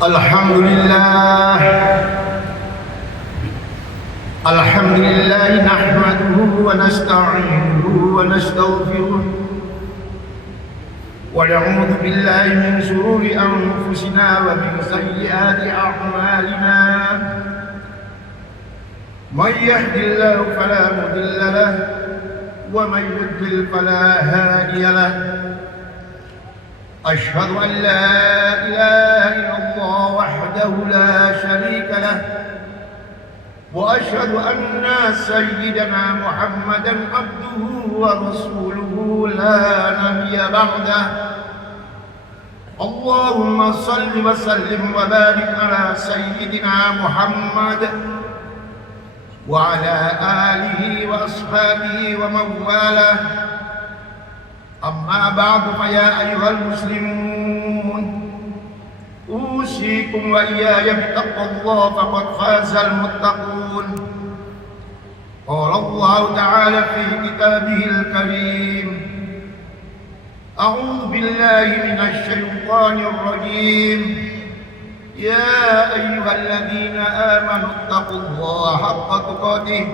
Alhamdulillah nahmaduhu wa nasta'inuhu wa nastaghfiruh wa na'udzu billahi min shururi anfusina wa min sayyiati a'malina. Man yahdihillahu fala mudilla lahu wa man yudlil fala hadiya lahu. أشهد أن لا إله إلا الله وحده لا شريك له وأشهد أن سيدنا محمدا عبده ورسوله لا نبي بعده. اللهم صل وسلم وبارك على سيدنا محمد وعلى آله وأصحابه ومن والاه. أما بعد فيا أيها المسلمون أوصيكم وإياي بتقوى الله فقد فاز المتقون. قال الله تعالى في كتابه الكريم: أعوذ بالله من الشيطان الرجيم. يا أيها الذين آمنوا اتقوا الله حق تقاته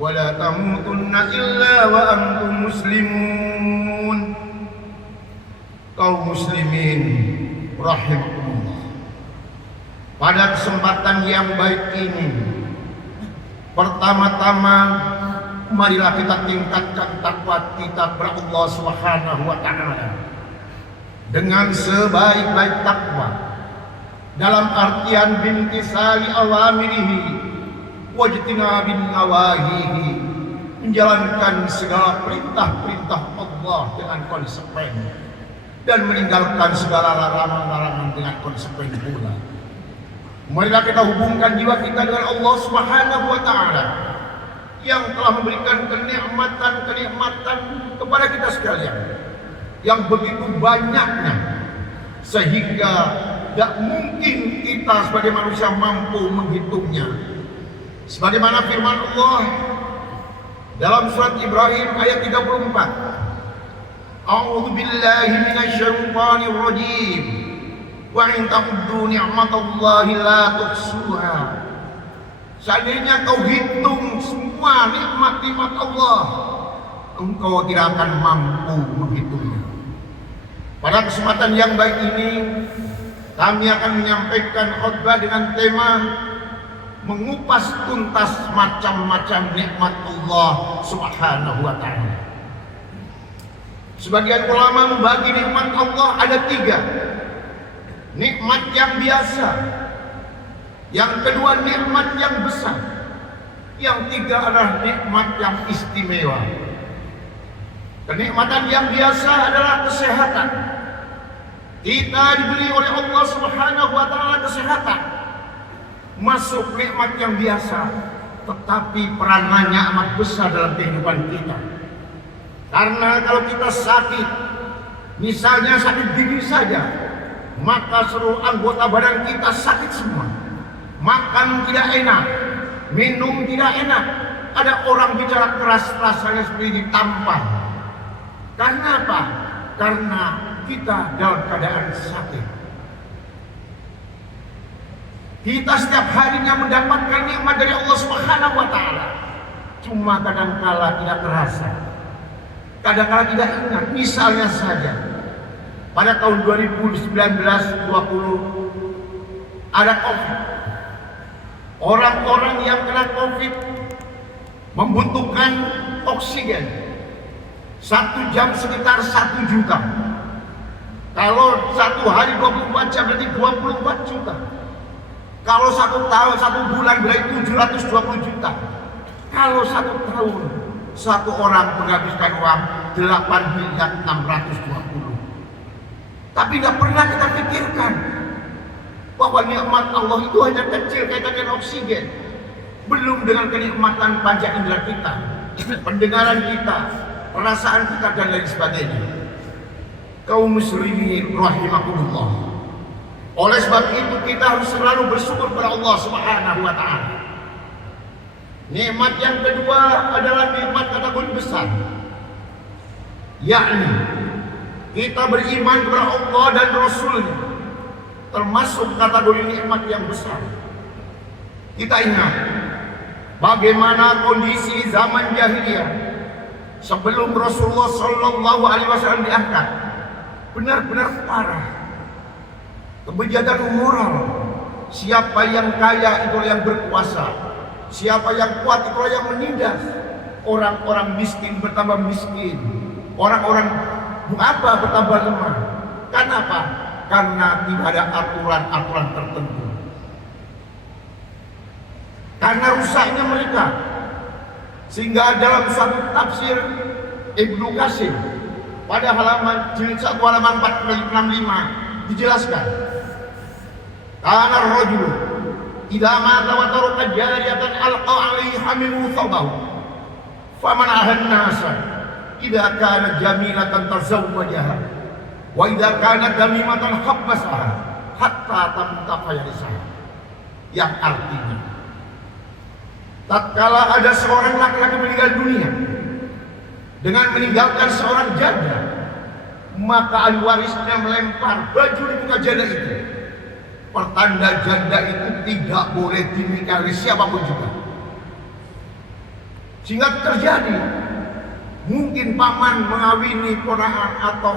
ولا تموتن إلا وأنتم مسلمون. Kaum muslimin rahimakumullah, pada kesempatan yang baik ini, pertama-tama marilah kita tingkatkan takwa kita kepada Allah Subhanahu wa taala dengan sebaik-baik takwa, dalam artian bintisali awamirihi wajtinabin nawahihi, menjalankan segala perintah-perintah Allah dengan konsekuensi dan meninggalkan segala larangan-larangan dengan konsekuensi pula. Marilah kita hubungkan jiwa kita dengan Allah Subhanahu wa taala yang telah memberikan kenikmatan kepada kita sekalian yang begitu banyaknya sehingga tidak mungkin kita sebagai manusia mampu menghitungnya. Sebagaimana firman Allah dalam surat Ibrahim ayat 34, A'udzu billahi minasyaitonir rajim. Wa in ta'uddu ni'matallahi la tuhsuha. Seandainya kau hitung semua nikmat-nikmat Allah, engkau tidak akan mampu menghitungnya. Pada kesempatan yang baik ini, kami akan menyampaikan khutbah dengan tema mengupas tuntas macam-macam nikmat Allah Subhanahu wa taala. Sebagian ulama membagi nikmat Allah ada 3. Nikmat yang biasa, yang kedua nikmat yang besar, yang 3 adalah nikmat yang istimewa. Kenikmatan yang biasa adalah kesehatan. Kita diberi oleh Allah Subhanahu wa taala kesehatan, masuk nikmat yang biasa, tetapi peranannya amat besar dalam kehidupan kita. Karena kalau kita sakit, misalnya sakit gigi saja, maka seluruh anggota badan kita sakit semua. Makan tidak enak, minum tidak enak. Ada orang bicara keras, rasanya seperti ditampar. Karena apa? Karena kita dalam keadaan sakit. Kita setiap harinya mendapatkan nikmat dari Allah Subhanahu wa taala. Cuma kadangkala tidak terasa. Kadang-kadang tidak ingat. Misalnya saja pada tahun 2019-20 ada COVID. Orang-orang yang kena COVID membutuhkan oksigen 1 jam sekitar 1 juta. Kalau 1 hari 24 jam berarti 24 juta. Kalau 1 tahun 1 bulan berarti 720 juta. Kalau 1 tahun satu orang menghabiskan uang 8 miliar 620. Tapi tidak pernah kita pikirkan bahwa nikmat Allah itu hanya kecil kaitan dengan oksigen, belum dengan kenikmatan panca indera kita, pendengaran kita, perasaan kita dan lain sebagainya. Kaum muslimin rahimakumullah, oleh sebab itu kita harus selalu bersyukur kepada Allah Subhanahu wa taala. Nikmat yang kedua adalah nikmat kategori besar, yakni kita beriman kepada Allah dan Rasul-Nya, termasuk kategori nikmat yang besar. Kita ingat bagaimana kondisi zaman jahiliyah sebelum Rasulullah Shallallahu Alaihi Wasallam diangkat, benar-benar parah. Kebejatan moral, siapa yang kaya itulah yang berkuasa, siapa yang kuat itulah yang menindas. Orang-orang miskin bertambah miskin, orang-orang apa bertambah lemah. Kenapa? Karena tidak ada aturan-aturan tertentu. Karena rusaknya mereka. Sehingga dalam satu tafsir Ibnu Qasim pada halaman jilid 1 halaman 465 dijelaskan, karena rajul idza mata wa taraka jariyatan alqa alaihi hamilu thawbahu faman ahannasa idza kana jamilatan tazawwajaha wa idza kana damimatan khabbasaha hatta tamtafa yarisaha. Yang artinya, tatkala ada seorang laki-laki meninggal dunia dengan meninggalkan seorang janda, maka ahli warisnya melempar baju di muka janda itu. Pertanda janda itu tidak boleh dimiliki oleh siapapun juga. Sehingga terjadi mungkin paman mengawini ponakan atau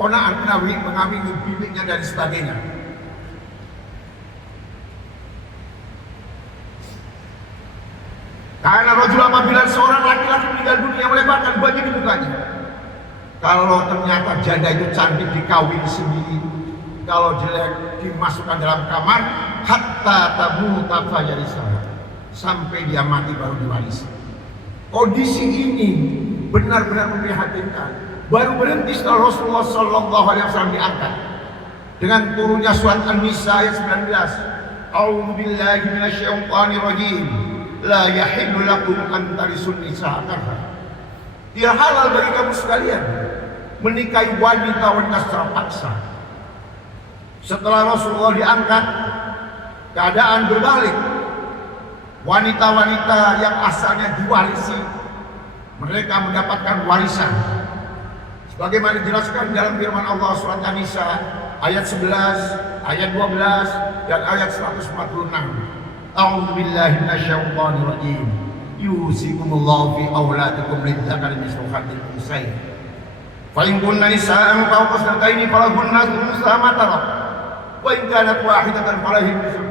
ponakan mengawini bibinya dan sebagainya. Karena rajul apabila seorang laki-laki meninggal dunia melemparkan baju di mukanya. Kalau ternyata janda itu cantik dikawin sendiri, kalau jelek dimasukkan dalam kamar, hatta tamuta fajarisah, sampai dia mati baru diwarisi. Kondisi ini benar-benar memprihatinkan. Baru berhenti setelah Rasulullah Shallallahu Alaihi Wasallam diangkat dengan turunnya surat An-Nisa ayat 19. A'udzu billahi minasyaitonir rajim. La yahillu lakum an tarisun nisaa karha. Tidak halal bagi kamu sekalian menikahi wanita-wanita secara paksa. Setelah Rasulullah diangkat, keadaan berbalik. Wanita-wanita yang asalnya diwarisi, mereka mendapatkan warisan. Sebagaimana dijelaskan dalam firman Allah surat An-Nisa ayat 11, ayat 12 dan ayat 146. A'udzu billahi minasyaitonir rajim. Yusikumullahu fi auladikum lidzakari mithlu hadzal unsayayn. Fa in kunna nisa'an fawqa thnatayn falahunna thuluthu ma tarak. Wa in kanat wahidatan falaha nisfu.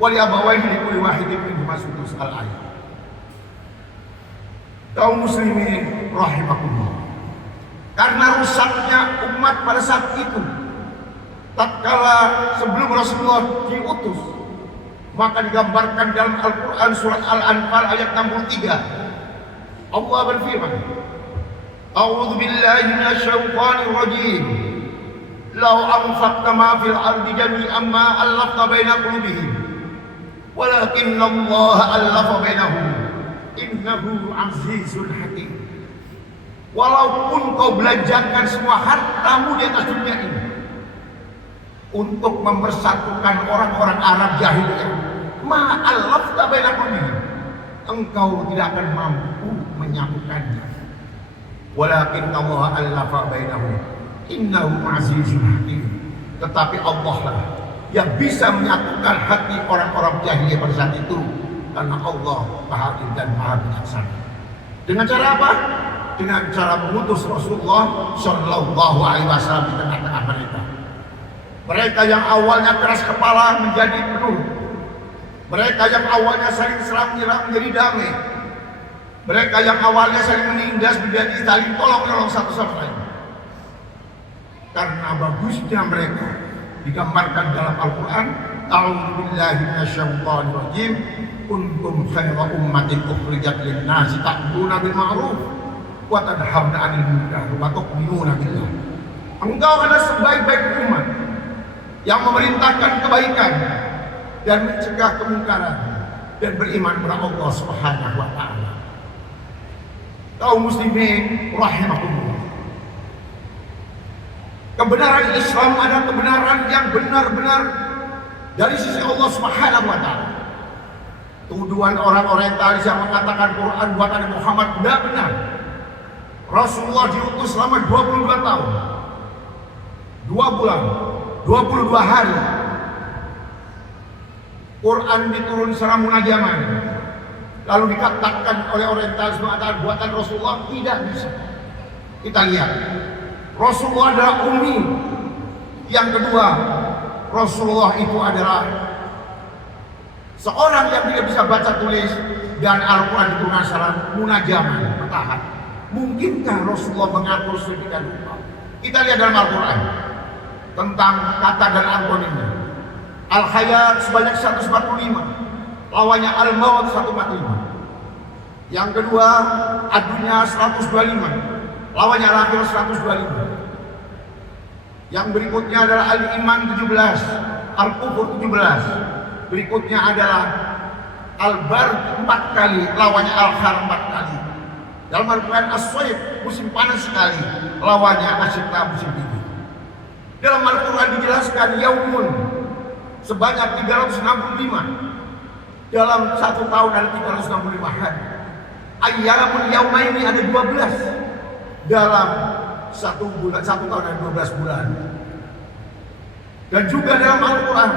Wa li abawayhi likulli wahidin minhuma sudus al-ayat. Kaum muslimin rahimakumullah. Karena rusaknya umat pada saat itu, tatkala sebelum Rasulullah diutus, maka digambarkan dalam Al-Quran surat Al-Anfal ayat 63. Allah berfirman, A'udzu billahi minasyaitonir rajim. Law anfaqta ma fil ardi jami'an ma allafta baina qulubihim walakinna Allah allafa bainahum innahu azizun hakim. Walaupun kau belanjakan semua hartamu di atas dunia ini untuk mempersatukan orang-orang Arab jahiliyah, ma'allafta baina qulubihim, engkau tidak akan mampu menyatukannya. Walakin Allah allafa bainahum innahu azizun hakim. Tetapi Allah lah yang bisa menyatukan hati orang-orang jahiliyah pada saat itu, karena Allah Maha Adil dan Maha Bijaksana. Dengan cara apa? Dengan cara mengutus Rasulullah Shallallahu Alaihi Wasallam di tengah-tengah mereka. Mereka yang awalnya keras kepala menjadi penuh. Mereka yang awalnya saling serang menyerang menjadi damai. Mereka yang awalnya saling menindas menjadi saling tolong-menolong satu sama lain. Karena bagusnya mereka digambarkan dalam Al-Quran, A'udzu billahi minasyaitonir rajim. Kuntum khayra ummatin ukhrijat lin-nasi ta'muruna bil ma'ruf wa tanhauna 'anil munkar wa tu'minuna billah. Engkau adalah sebaik-baik umat yang memerintahkan kebaikan dan mencegah kemungkaran dan beriman kepada Allah Subhanahu wa taala. Kaum muslimin rahimakumullah. Kebenaran Islam adalah kebenaran yang benar-benar dari sisi Allah Subhanahu wa taala. Tuduhan orang orientalis yang mengatakan Quran buatan Muhammad tidak benar. Rasulullah diutus selama 22 tahun, 2 bulan, 22 hari Quran diturun secara munajaman. Lalu dikatakan oleh orientalis mengatakan buatan Rasulullah, tidak bisa. Kita lihat, Rasulullah adalah ummi. Yang kedua, Rasulullah itu adalah seorang yang tidak bisa baca tulis, dan Al-Quran diturunkan secara munajaman, bertahap. Mungkinkah Rasulullah mengatur sedemikian rupa? Kita lihat dalam Al-Quran tentang kata dan antonimnya. Al-Hayat sebanyak 145, lawannya Al-Maut 145. Yang kedua, Ad-Dunya 125, lawannya Al-Akhir 125. Yang berikutnya adalah Al-Iman 17, Al-Kufur 17. Berikutnya adalah Al-Bar 4 kali, lawannya Al-Har 4 kali. Dalam Al-Quran As-Saif musim panas sekali, lawannya Asyita musim dingin. Dalam Al-Quran dijelaskan Yaumun sebanyak 365. Dalam satu tahun ada 365 hari. Ayyamun Yaumaini ada 12. Dalam satu tahun ada 12 bulan. Dan juga dalam Al-Quran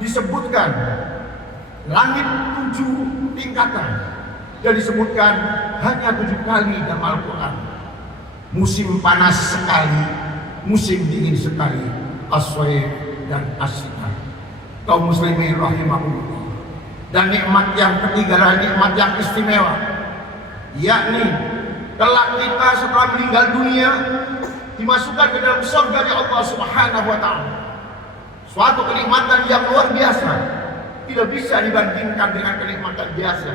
disebutkan langit 7 tingkatan, dan disebutkan hanya 7 kali dalam Al-Quran. Musim panas sekali, musim dingin sekali, As-Saif dan Asyita. Kaum muslimin rahimahullah. Dan nikmat yang ketiga adalah nikmat yang istimewa, yakni kelak kita setelah meninggal dunia dimasukkan ke dalam surga Allah Subhanahu wa taala. Suatu kenikmatan yang luar biasa, tidak bisa dibandingkan dengan kenikmatan biasa,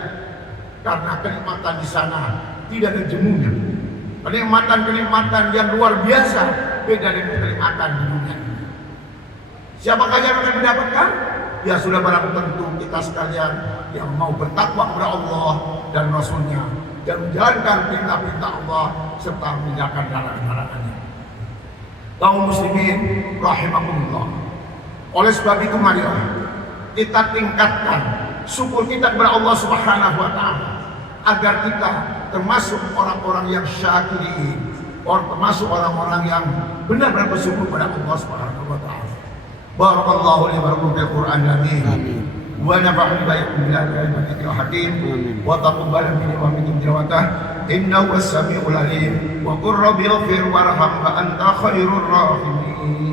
karena kenikmatan di sana tidak ada jemunya. Kenikmatan yang luar biasa beda dengan kenikmatan di dunia ini. Siapakah yang akan mendapatkan? Ya sudah barang tentu kita sekalian yang mau bertakwa kepada Allah dan Rasulnya, dan menjalankan perintah-perintah Allah serta meninggalkan larangan-larangannya. Kaum muslimin rahimakumullah. Oleh sebab itu marilah kita tingkatkan syukur kita kepada Allah Subhanahu wa taala, agar kita termasuk orang-orang yang syakirin, termasuk orang-orang yang benar-benar bersyukur kepada Allah Subhanahu wa taala. Barakallahu li wa lakum bil Qur'an al-azim. Wa nafa'ani bikum bil ayati al-hakim. Wa taqabbal minni wa minkum tilawatah. Innahu was-sami'ul alim. Wa qur rabbi ighfir warham wa anta khairur rahimin.